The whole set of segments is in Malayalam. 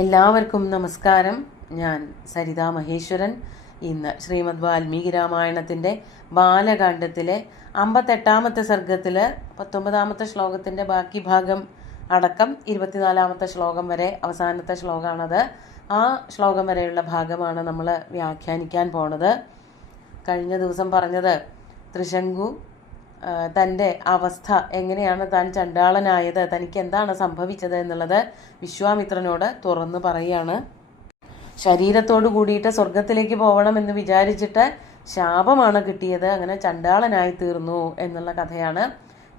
എല്ലാവർക്കും നമസ്കാരം. ഞാൻ സരിതാ മഹേശ്വരൻ. ഇന്ന് ശ്രീമദ് വാൽമീകി രാമായണത്തിൻ്റെ ബാലകാണ്ഡത്തിലെ 58-ാമത്തെ സർഗത്തിൽ 19-ാമത്തെ ശ്ലോകത്തിൻ്റെ ബാക്കി ഭാഗം അടക്കം 24-ാമത്തെ ശ്ലോകം വരെ അവസാനത്തെ ശ്ലോകമാണത്. ആ ശ്ലോകം വരെയുള്ള ഭാഗമാണ് നമ്മൾ വ്യാഖ്യാനിക്കാൻ പോണത്. കഴിഞ്ഞ ദിവസം പറഞ്ഞത് ത്രിശങ്കു തൻ്റെ അവസ്ഥ എങ്ങനെയാണ്, താൻ ചണ്ടാളനായത്, തനിക്ക് എന്താണ് സംഭവിച്ചത് എന്നുള്ളത് വിശ്വാമിത്രനോട് തുറന്നു പറയുകയാണ്. ശരീരത്തോടു കൂടിയിട്ട് സ്വർഗത്തിലേക്ക് പോകണമെന്ന് വിചാരിച്ചിട്ട് ശാപമാണ് കിട്ടിയത്, അങ്ങനെ ചണ്ടാളനായി തീർന്നു എന്നുള്ള കഥയാണ്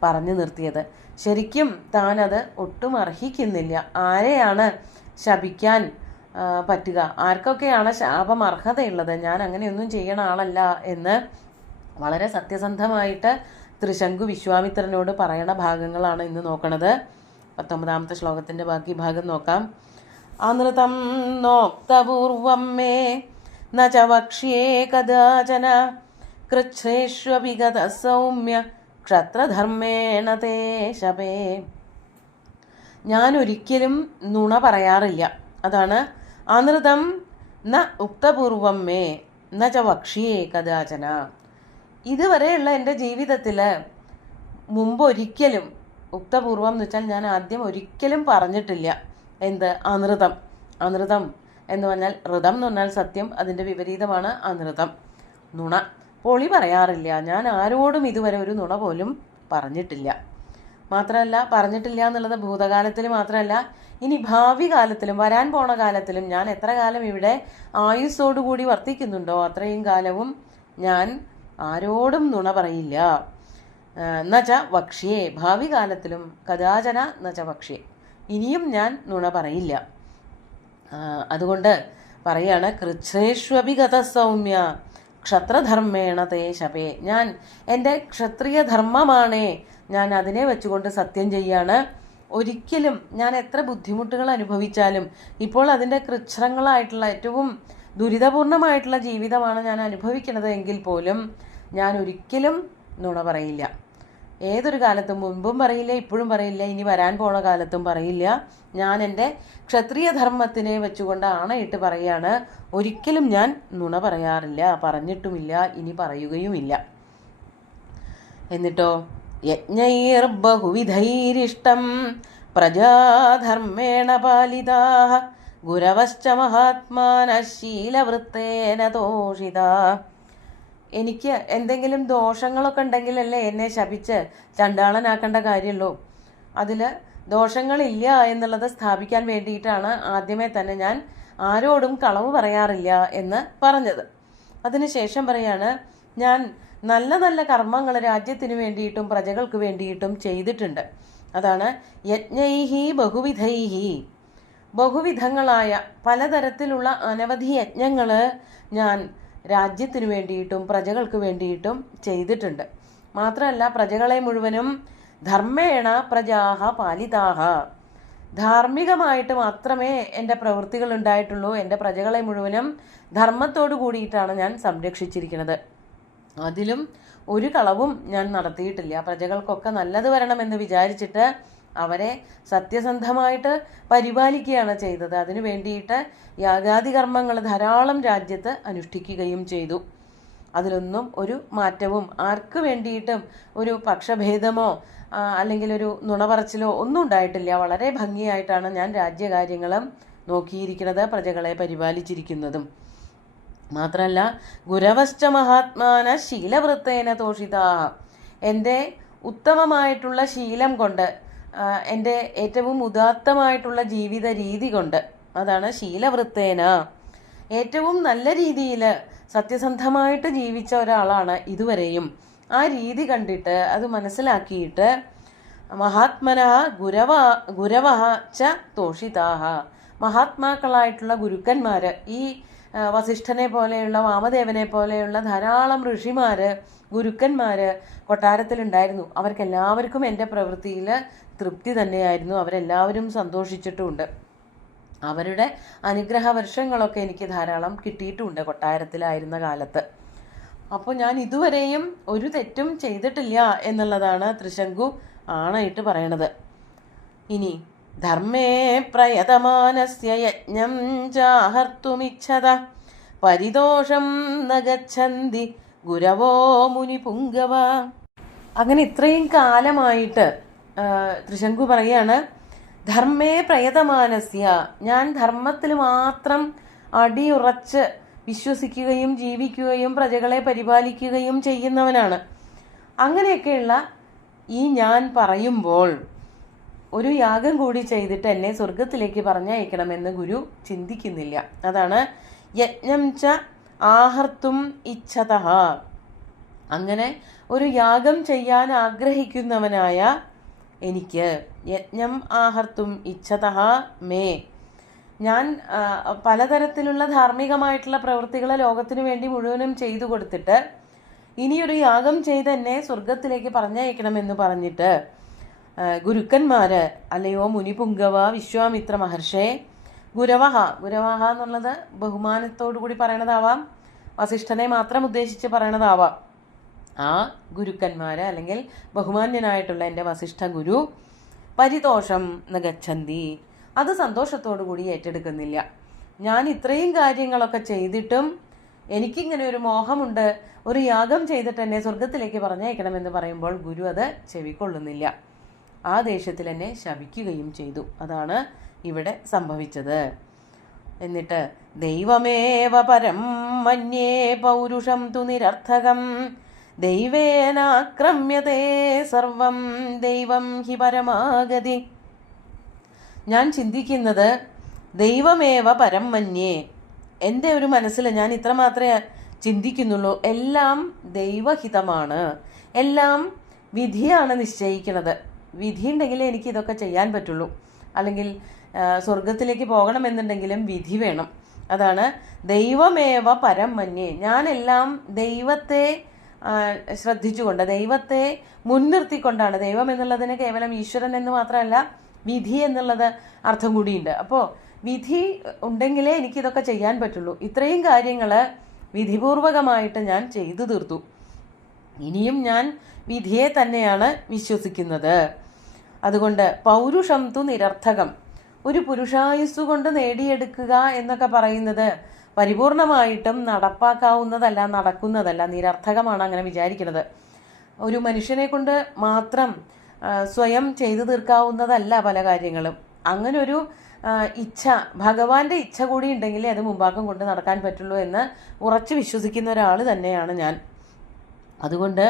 പറഞ്ഞു നിർത്തിയത്. ശരിക്കും താനത് ഒട്ടും അർഹിക്കുന്നില്ല. ആരെയാണ് ശപിക്കാൻ പറ്റുക, ആർക്കൊക്കെയാണ് ശാപം അർഹതയുള്ളത്, ഞാൻ അങ്ങനെയൊന്നും ചെയ്യണ ആളല്ല എന്ന് വളരെ സത്യസന്ധമായിട്ട് ത്രിശങ്കു വിശ്വാമിത്രനോട് പറയണ ഭാഗങ്ങളാണ് ഇന്ന് നോക്കണത്. 19-ാമത്തെ ശ്ലോകത്തിൻ്റെ ബാക്കി ഭാഗം നോക്കാം. അനൃതം നോക്തപൂർവം മേ ന ച വക്ഷ്യേ കദാചന കൃച്ഛ്രേഷ്വപിഗത സൗമ്യ ക്ഷത്രധർമ്മേണ തേ ശപേ. ഞാൻ ഒരിക്കലും നുണ പറയാറില്ല. അതാണ് അനൃതം ന ഉക്തപൂർവം മേ ന ച വക്ഷ്യേ കദാചന. ഇതുവരെയുള്ള എൻ്റെ ജീവിതത്തിൽ മുമ്പൊരിക്കലും, ഉക്തപൂർവം എന്ന് വെച്ചാൽ ഞാൻ ആദ്യം ഒരിക്കലും പറഞ്ഞിട്ടില്ല എന്ത്, അനൃതം. അനൃതം എന്ന് പറഞ്ഞാൽ ഋതം എന്ന് പറഞ്ഞാൽ സത്യം, അതിൻ്റെ വിപരീതമാണ് അനൃതം, നുണ. പൊളി പറയാറില്ല. ഞാൻ ആരോടും ഇതുവരെ ഒരു നുണ പോലും പറഞ്ഞിട്ടില്ല. മാത്രമല്ല, പറഞ്ഞിട്ടില്ല എന്നുള്ളത് ഭൂതകാലത്തിൽ മാത്രമല്ല, ഇനി ഭാവി കാലത്തിലും വരാൻ പോണ കാലത്തിലും ഞാൻ എത്ര കാലം ഇവിടെ ആയുസ്സോടുകൂടി വർത്തിക്കുന്നുണ്ടോ അത്രയും കാലവും ഞാൻ ആരോടും നുണ പറയില്ല. നച വക്ഷ്യേ, ഭാവി കാലത്തിലും കദാചന നച വക്ഷ്യേ, ഇനിയും ഞാൻ നുണ പറയില്ല. അതുകൊണ്ട് പറയാണ്, കൃച്ഛ്രേഷ്വപിഗത സൗമ്യ ക്ഷത്രധർമ്മേണ തേ ശപേ. ഞാൻ എൻ്റെ ക്ഷത്രിയ ധർമ്മമാണേ, ഞാൻ അതിനെ വെച്ചുകൊണ്ട് സത്യം ചെയ്യാണ്. ഒരിക്കലും ഞാൻ എത്ര ബുദ്ധിമുട്ടുകൾ അനുഭവിച്ചാലും, ഇപ്പോൾ അതിൻ്റെ കൃച്ഛ്രങ്ങളായിട്ടുള്ള ഏറ്റവും ദുരിതപൂർണമായിട്ടുള്ള ജീവിതമാണ് ഞാൻ അനുഭവിക്കുന്നത് എങ്കിൽ പോലും ഞാൻ ഒരിക്കലും നുണ പറയില്ല. ഏതൊരു കാലത്തും, മുൻപും പറയില്ല, ഇപ്പോഴും പറയില്ല, ഇനി വരാൻ പോണ കാലത്തും പറയില്ല. ഞാൻ എൻ്റെ ക്ഷത്രിയ ധർമ്മത്തിനെ വെച്ചുകൊണ്ട് ആണയിട്ട് പറയാണ്, ഒരിക്കലും ഞാൻ നുണ പറയാറില്ല, പറഞ്ഞിട്ടുമില്ല, ഇനി പറയുകയുമില്ല. എന്നിട്ടോ, യജ്ഞൈർ ബഹുവിധൈരിഷ്ടം പ്രജാധർമ്മേണ പാലിതാഃ ഗുരവശ്ച മഹാത്മാന ശീലവൃത്തേന തോഷിത. എനിക്ക് എന്തെങ്കിലും ദോഷങ്ങളൊക്കെ ഉണ്ടെങ്കിലല്ലേ എന്നെ ശപിച്ച് ചണ്ടാളനാക്കേണ്ട കാര്യമുള്ളൂ. അതിൽ ദോഷങ്ങളില്ല എന്നുള്ളത് സ്ഥാപിക്കാൻ വേണ്ടിയിട്ടാണ് ആദ്യമേ തന്നെ ഞാൻ ആരോടും കളവ് പറയാറില്ല എന്ന് പറഞ്ഞത്. അതിനുശേഷം പറയാണ്, ഞാൻ നല്ല നല്ല കർമ്മങ്ങൾ രാജ്യത്തിന് വേണ്ടിയിട്ടും പ്രജകൾക്ക് വേണ്ടിയിട്ടും ചെയ്തിട്ടുണ്ട്. അതാണ് യജ്ഞൈഹി ബഹുവിധൈഹി, ബഹുവിധങ്ങളായ പലതരത്തിലുള്ള അനവധി യജ്ഞങ്ങൾ ഞാൻ രാജ്യത്തിനു വേണ്ടിയിട്ടും പ്രജകൾക്ക് വേണ്ടിയിട്ടും ചെയ്തിട്ടുണ്ട്. മാത്രമല്ല, പ്രജകളെ മുഴുവനും ധർമ്മേണ പ്രജാഹ പാലിതാഹ, ധാർമ്മികമായിട്ട് മാത്രമേ എൻ്റെ പ്രവൃത്തികൾ ഉണ്ടായിട്ടുള്ളൂ. എൻ്റെ പ്രജകളെ മുഴുവനും ധർമ്മത്തോടു കൂടിയിട്ടാണ് ഞാൻ സംരക്ഷിച്ചിരിക്കുന്നത്. അതിലും ഒരു കളവും ഞാൻ നടത്തിയിട്ടില്ല. പ്രജകൾക്കൊക്കെ നല്ലത് വരണമെന്ന് വിചാരിച്ചിട്ട് അവരെ സത്യസന്ധമായിട്ട് പരിപാലിക്കുകയാണ് ചെയ്തത്. അതിനു വേണ്ടിയിട്ട് യാഗാദി കർമ്മങ്ങൾ ധാരാളം രാജ്യത്ത് അനുഷ്ഠിക്കുകയും ചെയ്തു. അതിലൊന്നും ഒരു മാറ്റവും ആർക്ക് വേണ്ടിയിട്ടും ഒരു പക്ഷഭേദമോ അല്ലെങ്കിൽ ഒരു നുണപറച്ചിലോ ഒന്നും ഉണ്ടായിട്ടില്ല. വളരെ ഭംഗിയായിട്ടാണ് ഞാൻ രാജ്യകാര്യങ്ങളും നോക്കിയിരിക്കുന്നത്, പ്രജകളെ പരിപാലിച്ചിരിക്കുന്നതും. മാത്രമല്ല, ഗുരവശ്ച മഹാത്മാന ശീലവൃത്തേന തോഷിതാ, എൻ്റെ ഉത്തമമായിട്ടുള്ള ശീലം കൊണ്ട്, എൻ്റെ ഏറ്റവും ഉദാത്തമായിട്ടുള്ള ജീവിത രീതി കൊണ്ട്, അതാണ് ശീലവൃത്തേന, ഏറ്റവും നല്ല രീതിയിൽ സത്യസന്ധമായിട്ട് ജീവിച്ച ഒരാളാണ് ഇതുവരെയും. ആ രീതി കണ്ടിട്ട് അത് മനസ്സിലാക്കിയിട്ട് മഹാത്മന ഗുരവ ച തോഷിതാഹ, മഹാത്മാക്കളായിട്ടുള്ള ഗുരുക്കന്മാർ, ഈ വസിഷ്ഠനെ പോലെയുള്ള, വാമദേവനെ പോലെയുള്ള ധാരാളം ഋഷിമാർ, ഗുരുക്കന്മാർ കൊട്ടാരത്തിലുണ്ടായിരുന്നു. അവർക്കെല്ലാവർക്കും എൻ്റെ പ്രവൃത്തിയിൽ തൃപ്തി തന്നെയായിരുന്നു. അവരെല്ലാവരും സന്തോഷിച്ചിട്ടുമുണ്ട്. അവരുടെ അനുഗ്രഹ വർഷങ്ങളൊക്കെ എനിക്ക് ധാരാളം കിട്ടിയിട്ടുമുണ്ട് കൊട്ടാരത്തിലായിരുന്ന കാലത്ത്. അപ്പോൾ ഞാൻ ഇതുവരെയും ഒരു തെറ്റും ചെയ്തിട്ടില്ല എന്നുള്ളതാണ് ത്രിശങ്കു ആണയിട്ട് പറയണത്. ഇനി ധർമ്മേ പ്രയതമാനസ്യ യജ്ഞം ചാഹർത്തുമിച്ഛത പരിതോഷം ന ഗച്ഛന്തി ഗുരവോ മുനിപുങ്കവ. അങ്ങനെ ഇത്രയും കാലമായിട്ട് ത്രിശങ്കു പറയാണ്, ധർമ്മേ പ്രയതമാനസ്യ, ഞാൻ ധർമ്മത്തിൽ മാത്രം അടിയുറച്ച് വിശ്വസിക്കുകയും ജീവിക്കുകയും പ്രജകളെ പരിപാലിക്കുകയും ചെയ്യുന്നവനാണ്. അങ്ങനെയൊക്കെയുള്ള ഈ ഞാൻ പറയുമ്പോൾ ഒരു യാഗം കൂടി ചെയ്തിട്ട് എന്നെ സ്വർഗത്തിലേക്ക് പറഞ്ഞയക്കണമെന്ന് ഗുരു ചിന്തിക്കുന്നില്ല. അതാണ് യജ്ഞം ച ആഹർത്തും ഇച്ഛതഃ. അങ്ങനെ ഒരു യാഗം ചെയ്യാൻ ആഗ്രഹിക്കുന്നവനായ എനിക്ക്, യജ്ഞം ആഹർത്തും ഇച്ഛതഃ മേ, ഞാൻ പലതരത്തിലുള്ള ധാർമ്മികമായിട്ടുള്ള പ്രവൃത്തികൾ ലോകത്തിന് വേണ്ടി മുഴുവനും ചെയ്തു കൊടുത്തിട്ട് ഇനിയൊരു യാഗം ചെയ്ത് എന്നെ സ്വർഗത്തിലേക്ക് പറഞ്ഞയക്കണമെന്ന് പറഞ്ഞിട്ട് ഗുരുക്കന്മാര്, അല്ലയോ മുനിപുങ്കവ വിശ്വാമിത്ര മഹർഷേ, ഗുരവഹ, ഗുരവഹ എന്നുള്ളത് ബഹുമാനത്തോടു കൂടി പറയണതാവാം, വസിഷ്ഠനെ മാത്രം ഉദ്ദേശിച്ച് പറയണതാവാം. ആ ഗുരുക്കന്മാര് അല്ലെങ്കിൽ ബഹുമാന്യനായിട്ടുള്ള എൻ്റെ വസിഷ്ഠ ഗുരു പരിതോഷം ന ഗച്ഛന്തി, അത് സന്തോഷത്തോടു കൂടി ഏറ്റെടുക്കുന്നില്ല. ഞാൻ ഇത്രയും കാര്യങ്ങളൊക്കെ ചെയ്തിട്ടും എനിക്കിങ്ങനെ ഒരു മോഹമുണ്ട്, ഒരു യാഗം ചെയ്തിട്ട് എന്നെ സ്വർഗത്തിലേക്ക് പറഞ്ഞയക്കണമെന്ന് പറയുമ്പോൾ ഗുരു അത് ചെവിക്കൊള്ളുന്നില്ല. ആ ദേഷ്യത്തിൽ എന്നെ ശപിക്കുകയും ചെയ്തു. അതാണ് ഇവിടെ സംഭവിച്ചത്. എന്നിട്ട് ദൈവമേവ പരം മന്യേ പൗരുഷം തു നിരർത്ഥകം ദൈവേനാക്രമ്യതേ സർവം ദൈവം ഹി പരമാഗതി. ഞാൻ ചിന്തിക്കുന്നത് ദൈവമേവ പരം മന്യേ, എൻ്റെ ഒരു മനസ്സിൽ ഞാൻ ഇത്ര മാത്രമേ ചിന്തിക്കുന്നുള്ളൂ, എല്ലാം ദൈവഹിതമാണ്, എല്ലാം വിധിയാണ് നിശ്ചയിക്കുന്നത്. വിധിയുണ്ടെങ്കിലേ എനിക്ക് ഇതൊക്കെ ചെയ്യാൻ പറ്റുള്ളൂ. അല്ലെങ്കിൽ സ്വർഗത്തിലേക്ക് പോകണമെന്നുണ്ടെങ്കിലും വിധി വേണം. അതാണ് ദൈവമേവ പരം മന്യേ, ഞാനെല്ലാം ദൈവത്തെ ശ്രദ്ധിച്ചുകൊണ്ട്, ദൈവത്തെ മുൻനിർത്തിക്കൊണ്ടാണ്. ദൈവം എന്നുള്ളതിന് കേവലം ഈശ്വരൻ എന്ന് മാത്രമല്ല, വിധി എന്നുള്ളത് അർത്ഥം കൂടിയുണ്ട്. അപ്പോൾ വിധി ഉണ്ടെങ്കിലേ എനിക്കിതൊക്കെ ചെയ്യാൻ പറ്റുള്ളൂ. ഇത്രയും കാര്യങ്ങൾ വിധിപൂർവകമായിട്ട് ഞാൻ ചെയ്തു തീർത്തു. ഇനിയും ഞാൻ വിധിയെ തന്നെയാണ് വിശ്വസിക്കുന്നത്. അതുകൊണ്ട് പൗരുഷം തു നിരർത്ഥകം, ഒരു പുരുഷായുസ് കൊണ്ട് നേടിയെടുക്കുക എന്നൊക്കെ പറയുന്നത് പരിപൂർണമായിട്ടും നടപ്പാക്കാവുന്നതല്ല, നടക്കുന്നതല്ല, നിരർത്ഥകമാണ് അങ്ങനെ വിചാരിക്കുന്നത്. ഒരു മനുഷ്യനെ കൊണ്ട് മാത്രം സ്വയം ചെയ്തു തീർക്കാവുന്നതല്ല പല കാര്യങ്ങളും. അങ്ങനെ ഒരു ഇച്ഛ, ഭഗവാന്റെ ഇച്ഛ കൂടി ഉണ്ടെങ്കിലേ അത് മുമ്പാക്കം കൊണ്ട് നടക്കാൻ പറ്റുള്ളൂ എന്ന് ഉറച്ചു വിശ്വസിക്കുന്ന ഒരാൾ തന്നെയാണ് ഞാൻ. അതുകൊണ്ട്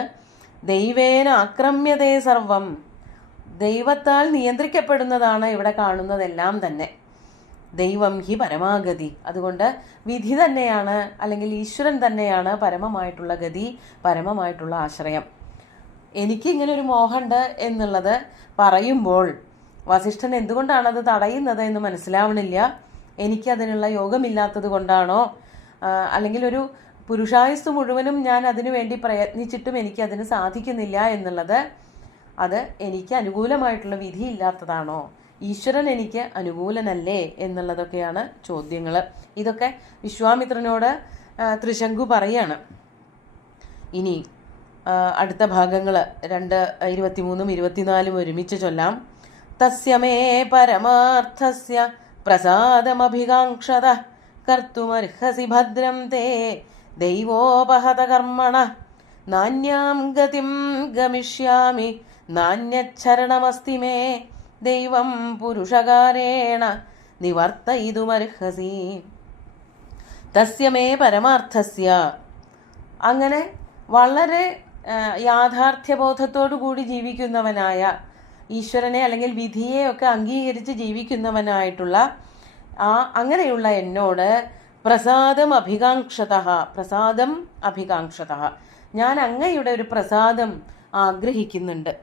ദൈവേന ആക്രമ്യതേ സർവം, ദൈവത്താൽ നിയന്ത്രിക്കപ്പെടുന്നതാണ് ഇവിടെ കാണുന്നതെല്ലാം തന്നെ. ദൈവം ഹി പരമാഗതി, അതുകൊണ്ട് വിധി തന്നെയാണ് അല്ലെങ്കിൽ ഈശ്വരൻ തന്നെയാണ് പരമമായിട്ടുള്ള ഗതി, പരമമായിട്ടുള്ള ആശ്രയം. എനിക്കിങ്ങനെ ഒരു മോഹമുണ്ട് എന്നുള്ളത് പറയുമ്പോൾ വസിഷ്ഠൻ എന്തുകൊണ്ടാണത് തടയുന്നത് എന്ന് മനസ്സിലാവണില്ല. എനിക്കതിനുള്ള യോഗമില്ലാത്തത് കൊണ്ടാണോ, അല്ലെങ്കിൽ ഒരു പുരുഷായുസ് മുഴുവനും ഞാൻ അതിനു വേണ്ടി പ്രയത്നിച്ചിട്ടും എനിക്കതിന് സാധിക്കുന്നില്ല എന്നുള്ളത്, അത് എനിക്ക് അനുകൂലമായിട്ടുള്ള വിധി ഇല്ലാത്തതാണോ, ഈശ്വരൻ എനിക്ക് അനുകൂലനല്ലേ എന്നുള്ളതൊക്കെയാണ് ചോദ്യങ്ങൾ. ഇതൊക്കെ വിശ്വാമിത്രനോട് ത്രിശങ്കു പറയാണ്. ഇനി അടുത്ത ഭാഗങ്ങൾ 2:23 24 ഒരുമിച്ച് ചൊല്ലാം. തസ്യമേ പരമാർത്ഥസ്യ പ്രസാദമഭികാംക്ഷത കർത്തുമർഹസി ഭദ്രം തേ ദൈവോപഹത കർമ്മണ നാന്യാം ഗതിം ഗമിഷ്യാമി നാന്യച്ചരണമസ്തി മേ ദൈവം പുരുഷകാരേണ നിവർത്തയിതുമർഹസി. തസ്യമേ പരമാർത്ഥസ്യ, അങ്ങനെ വളരെ യാഥാർത്ഥ്യബോധത്തോടു കൂടി ജീവിക്കുന്നവനായ, ഈശ്വരനെ അല്ലെങ്കിൽ വിധിയെയൊക്കെ അംഗീകരിച്ച് ജീവിക്കുന്നവനായിട്ടുള്ള അങ്ങനെയുള്ള എന്നോട് പ്രസാദം അഭികാംക്ഷത, പ്രസാദം അഭികാംക്ഷത, ഞാൻ അങ്ങയുടെ ഒരു പ്രസാദം ആഗ്രഹിക്കുന്നുണ്ട്.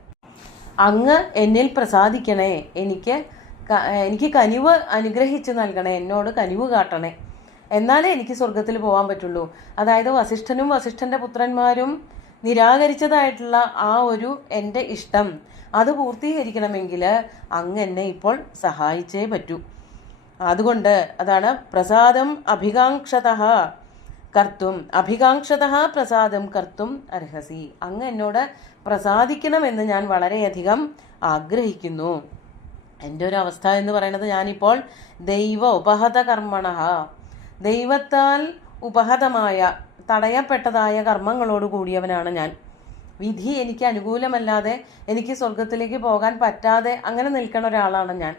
അങ്ങ് എന്നിൽ പ്രസാദിക്കണേ, എനിക്ക് കനിവ് അനുഗ്രഹിച്ചു നൽകണേ, എന്നോട് കനിവ് കാട്ടണേ, എന്നാലേ എനിക്ക് സ്വർഗത്തിൽ പോകാൻ പറ്റുള്ളൂ. അതായത് വസിഷ്ഠനും വസിഷ്ഠന്റെ പുത്രന്മാരും നിരാകരിച്ചതായിട്ടുള്ള ആ ഒരു എൻ്റെ ഇഷ്ടം അത് പൂർത്തീകരിക്കണമെങ്കിൽ അങ്ങ് എന്നെ ഇപ്പോൾ സഹായിച്ചേ പറ്റൂ. അതുകൊണ്ട് അതാണ് പ്രസാദം അഭികാംക്ഷത കർത്തും, അഭികാംക്ഷത പ്രസാദം കർത്തും അർഹസി, അങ്ങ് എന്നോട് പ്രസാദിക്കണമെന്ന് ഞാൻ വളരെയധികം ആഗ്രഹിക്കുന്നു. എൻ്റെ ഒരു അവസ്ഥ എന്ന് പറയുന്നത് ഞാനിപ്പോൾ ദൈവ ഉപഹത കർമ്മണ, ദൈവത്താൽ ഉപഹതമായ തടയപ്പെട്ടതായ കർമ്മങ്ങളോട് കൂടിയവനാണ് ഞാൻ. വിധി എനിക്ക് അനുകൂലമല്ലാതെ എനിക്ക് സ്വർഗത്തിലേക്ക് പോകാൻ പറ്റാതെ അങ്ങനെ നിൽക്കുന്ന ഒരാളാണ് ഞാൻ.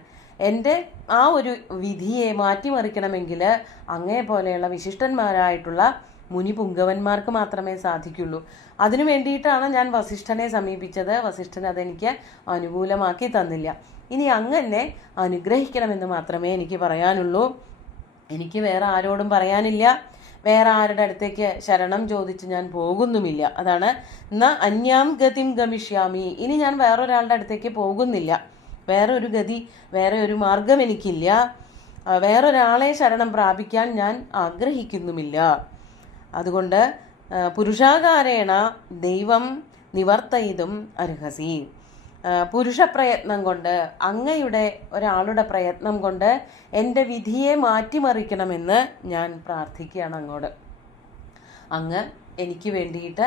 എൻ്റെ ആ ഒരു വിധിയെ മാറ്റിമറിക്കണമെങ്കിൽ അങ്ങേ പോലെയുള്ള വിശിഷ്ടന്മാരായിട്ടുള്ള മുനിപുങ്കവന്മാർക്ക് മാത്രമേ സാധിക്കുള്ളൂ. അതിനു വേണ്ടിയിട്ടാണ് ഞാൻ വസിഷ്ഠനെ സമീപിച്ചത്. വസിഷ്ഠൻ അതെനിക്ക് അനുകൂലമാക്കി തന്നില്ല. ഇനി അങ്ങനെ അനുഗ്രഹിക്കണമെന്ന് മാത്രമേ എനിക്ക് പറയാനുള്ളൂ. എനിക്ക് വേറെ ആരോടും പറയാനില്ല. വേറെ ആരുടെ അടുത്തേക്ക് ശരണം ചോദിച്ച് ഞാൻ പോകുന്നുമില്ല. അതാണ് ന അന്യാം ഗതിം ഗമിഷ്യാമി. ഇനി ഞാൻ വേറൊരാളുടെ അടുത്തേക്ക് പോകുന്നില്ല. വേറെ ഒരു ഗതി, വേറെ ഒരു മാർഗം എനിക്കില്ല. വേറൊരാളെ ശരണം പ്രാപിക്കാൻ ഞാൻ ആഗ്രഹിക്കുന്നുമില്ല. അതുകൊണ്ട് പുരുഷാകാരേണ ദൈവം നിവർത്തയിതും അർഹസി. പുരുഷപ്രയത്നം കൊണ്ട്, അങ്ങയുടെ ഒരാളുടെ പ്രയത്നം കൊണ്ട് എൻ്റെ വിധിയെ മാറ്റിമറിക്കണമെന്ന് ഞാൻ പ്രാർത്ഥിക്കുകയാണ് അങ്ങോട്. അങ്ങ് എനിക്ക് വേണ്ടിയിട്ട്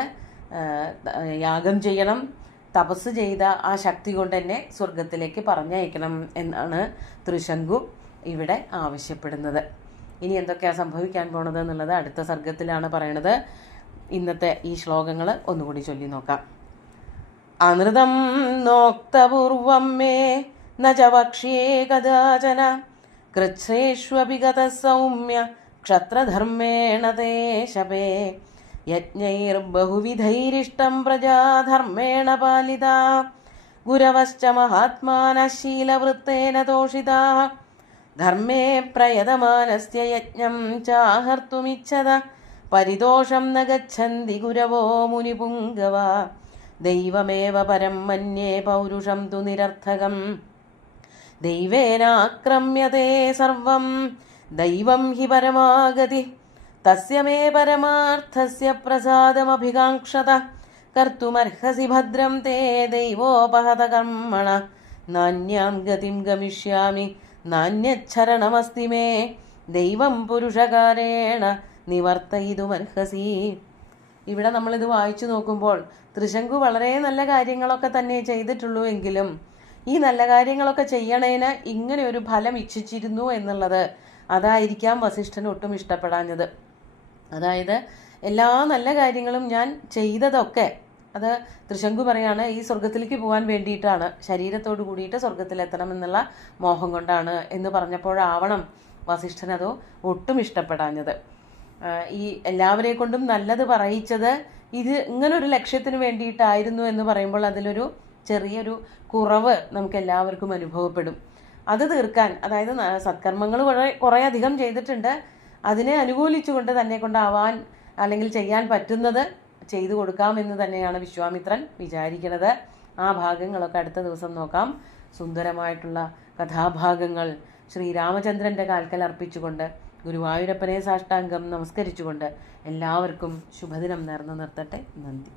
യാഗം ചെയ്യണം, തപസ് ചെയ്ത ആ ശക്തി കൊണ്ട് എന്നെ സ്വർഗത്തിലേക്ക് പറഞ്ഞയക്കണം എന്നാണ് ത്രിശങ്കു ഇവിടെ ആവശ്യപ്പെടുന്നത്. ഇനി എന്തൊക്കെയാണ് സംഭവിക്കാൻ പോണത് എന്നുള്ളത് അടുത്ത സർഗത്തിലാണ് പറയണത്. ഇന്നത്തെ ഈ ശ്ലോകങ്ങൾ ഒന്നുകൂടി ചൊല്ലി നോക്കാം. അനൃതം നോക്തപൂർവം മേ ന ച വക്ഷ്യേ കദാചന കൃച്ഛ്രേഷ്വപി ഗതഃ സൗമ്യ ക്ഷത്രധർമ്മേണ തേ ശപേ യജ്ഞൈർബഹുവിധൈരിഷ്ടം പ്രജാധർമ്മേണ പാലിതാ ഗുരവശ്ച മഹാത്മാനഃ ശീലവൃത്തേന തോഷിതാഃ ധർമ്മേ പ്രയതമാനസ്യ യജ്ഞം ചാഹർത്തുമിച്ഛത പരിതോഷം ന ഗച്ഛന്തി ഗുരവോ മുനിപുങ്കവ ദൈവമേവ പരം മന്യേ പൗരുഷം തു നിരർത്ഥകം ദൈവേനാക്രമ്യതേ സർവം ദൈവം ഹി പരമാഗതി തസ്യ മേ പരമാർത്ഥസ്യ പ്രസാദമഭികാംക്ഷത കർത്തുമർഹസി ഭദ്രം തേ ദൈവോപഹത കർമ്മണ നാന്യാം ഗതിം ഗമിഷ്യാമി നാന്യച്ഛരണമസ്തി മേ ദൈവം പുരുഷകാരേണ നിവർത്തയിതുമർഹസി. ഇവിടെ നമ്മളിത് വായിച്ചു നോക്കുമ്പോൾ ത്രിശങ്കു വളരെ നല്ല കാര്യങ്ങളൊക്കെ തന്നെ ചെയ്തിട്ടുള്ളൂ എങ്കിലും ഈ നല്ല കാര്യങ്ങളൊക്കെ ചെയ്യണേന് ഇങ്ങനെ ഒരു ഫലം ഇച്ഛിച്ചിരുന്നു എന്നുള്ളത് അതായിരിക്കാം വസിഷ്ഠന് ഒട്ടും ഇഷ്ടപ്പെടാഞ്ഞത്. അതായത് എല്ലാ നല്ല കാര്യങ്ങളും ഞാൻ ചെയ്തതൊക്കെ അത് ത്രിശങ്കു പറയാണ് ഈ സ്വർഗത്തിലേക്ക് പോകാൻ വേണ്ടിയിട്ടാണ്, ശരീരത്തോട് കൂടിയിട്ട് സ്വർഗത്തിലെത്തണം എന്നുള്ള മോഹം കൊണ്ടാണ് എന്ന് പറഞ്ഞപ്പോഴാവണം വസിഷ്ഠൻ അത് ഒട്ടും ഇഷ്ടപ്പെടാഞ്ഞത്. ഈ എല്ലാവരെ കൊണ്ടും നല്ലത് പറയിച്ചത് ഇത് ഇങ്ങനൊരു ലക്ഷ്യത്തിന് വേണ്ടിയിട്ടായിരുന്നു എന്ന് പറയുമ്പോൾ അതിലൊരു ചെറിയൊരു കുറവ് നമുക്ക് എല്ലാവർക്കും അനുഭവപ്പെടും. അത് തീർക്കാൻ, അതായത് സത്കർമ്മങ്ങൾ കുറേ അധികം ചെയ്തിട്ടുണ്ട്, അതിനെ അനുകൂലിച്ചുകൊണ്ട് തന്നെ കൊണ്ടാവാൻ അല്ലെങ്കിൽ ചെയ്യാൻ പറ്റുന്നത് ചെയ്തു കൊടുക്കാമെന്ന് തന്നെയാണ് വിശ്വാമിത്രൻ വിചാരിക്കുന്നത്. ആ ഭാഗങ്ങളൊക്കെ അടുത്ത ദിവസം നോക്കാം. സുന്ദരമായിട്ടുള്ള കഥാഭാഗങ്ങൾ ശ്രീരാമചന്ദ്രൻ്റെ കാൽക്കൽ അർപ്പിച്ചുകൊണ്ട് ഗുരുവായൂരപ്പനെ സാഷ്ടാംഗം നമസ്കരിച്ചുകൊണ്ട് എല്ലാവർക്കും ശുഭദിനം നേർന്നു നിർത്തട്ടെ. നന്ദി.